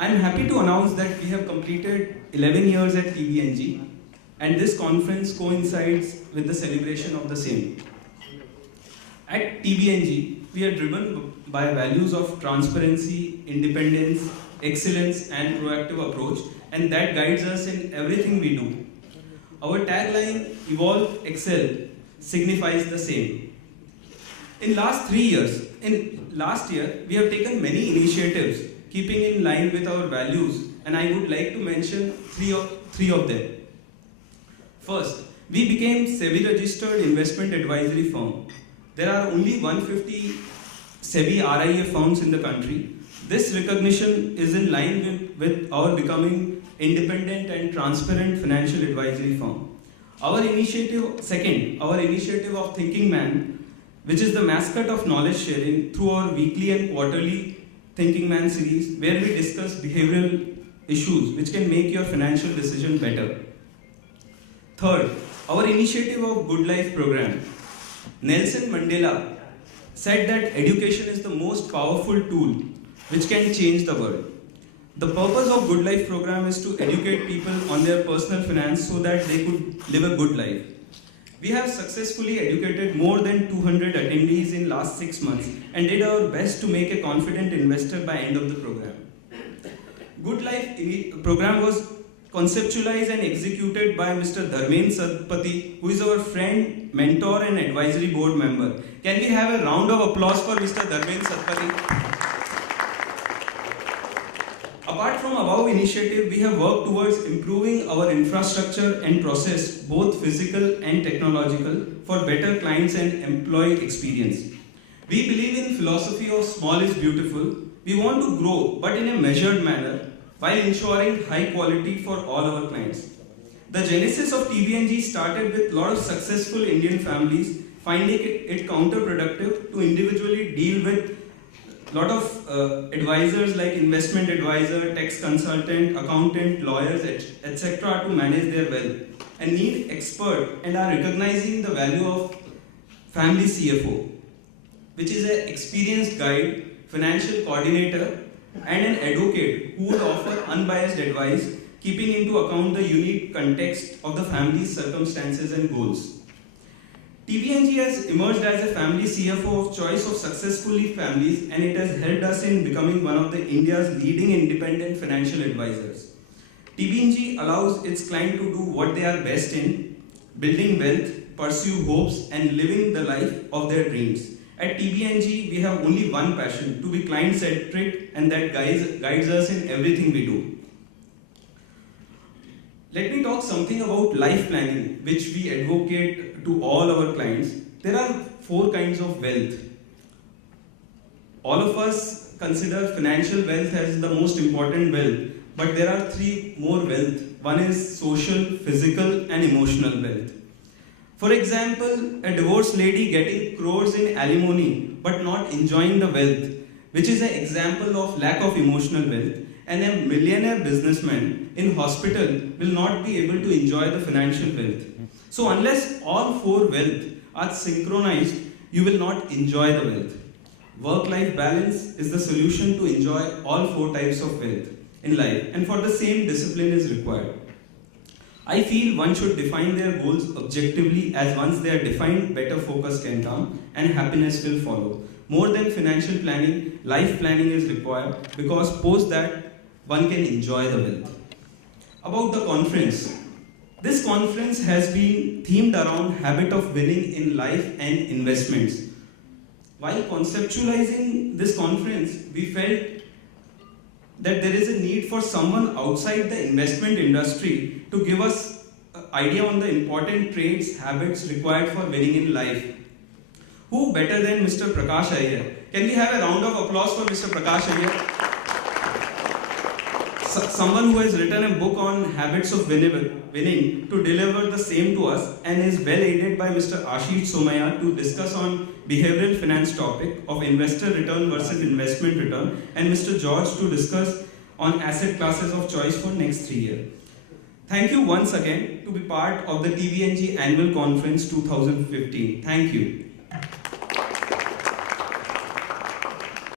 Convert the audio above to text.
I'm happy to announce that we have completed 11 years at TBNG, and this conference coincides with the celebration of the same. At TBNG, we are driven by values of transparency, independence, excellence, and proactive approach, and that guides us in everything we do. Our tagline, Evolve, Excel, signifies the same. In last year, we have taken many initiatives keeping in line with our values, and I would like to mention three of them. First, we became SEBI registered investment advisory firm. There are only 150 SEBI RIA firms in the country. This recognition is in line with our becoming independent and transparent financial advisory firm. Our initiative of Thinking Man, which is the mascot of knowledge sharing through our weekly and quarterly Thinking Man series, where we discuss behavioral issues which can make your financial decision better. Third, our initiative of Good Life program. Nelson Mandela said that education is the most powerful tool which can change the world. The purpose of Good Life program is to educate people on their personal finance so that they could live a good life. We have successfully educated more than 200 attendees in last 6 months and did our best to make a confident investor by end of the program. Good Life program was conceptualized and executed by Mr. Dharmen Satpathy, who is our friend, mentor and advisory board member. Can we have a round of applause for Mr. Dharmen Satpathy? Apart from above initiative, we have worked towards improving our infrastructure and process, both physical and technological, for better clients and employee experience. We believe in philosophy of small is beautiful. We want to grow, but in a measured manner, while ensuring high quality for all our clients. The genesis of TBNG started with a lot of successful Indian families finding it counterproductive to individually deal with a lot of advisors like investment advisor, tax consultant, accountant, lawyers, etc. to manage their wealth and need expert and are recognizing the value of family CFO, which is an experienced guide, financial coordinator and an advocate who will offer unbiased advice keeping into account the unique context of the family's circumstances and goals. TBNG has emerged as a family CFO of choice of successfully families, and it has helped us in becoming one of India's leading independent financial advisors. TBNG allows its client to do what they are best in, building wealth, pursue hopes, and living the life of their dreams. At TBNG, we have only one passion, to be client-centric, and that guides us in everything we do. Let me talk something about life planning, which we advocate to all our clients. There are 4 kinds of wealth. All of us consider financial wealth as the most important wealth, but there are 3 more wealth. One is social, physical, and emotional wealth. For example, a divorced lady getting crores in alimony but not enjoying the wealth, which is an example of lack of emotional wealth, and a millionaire businessman in hospital will not be able to enjoy the financial wealth. So unless all 4 wealth are synchronized, you will not enjoy the wealth. Work-life balance is the solution to enjoy all 4 types of wealth in life, and for the same discipline is required. I feel one should define their goals objectively, as once they are defined, better focus can come and happiness will follow. More than financial planning, life planning is required, because post that, one can enjoy the wealth. About the conference. This conference has been themed around habit of winning in life and investments. While conceptualizing this conference, we felt that there is a need for someone outside the investment industry to give us an idea on the important traits, habits required for winning in life. Who better than Mr. Prakash Iyer? Can we have a round of applause for Mr. Prakash Iyer? Someone who has written a book on habits of winning to deliver the same to us, and is well aided by Mr. Ashish Somaya to discuss on behavioral finance topic of investor return versus investment return, and Mr. George to discuss on asset classes of choice for next 3 years. Thank you once again to be part of the TBNG Annual Conference 2015. Thank you.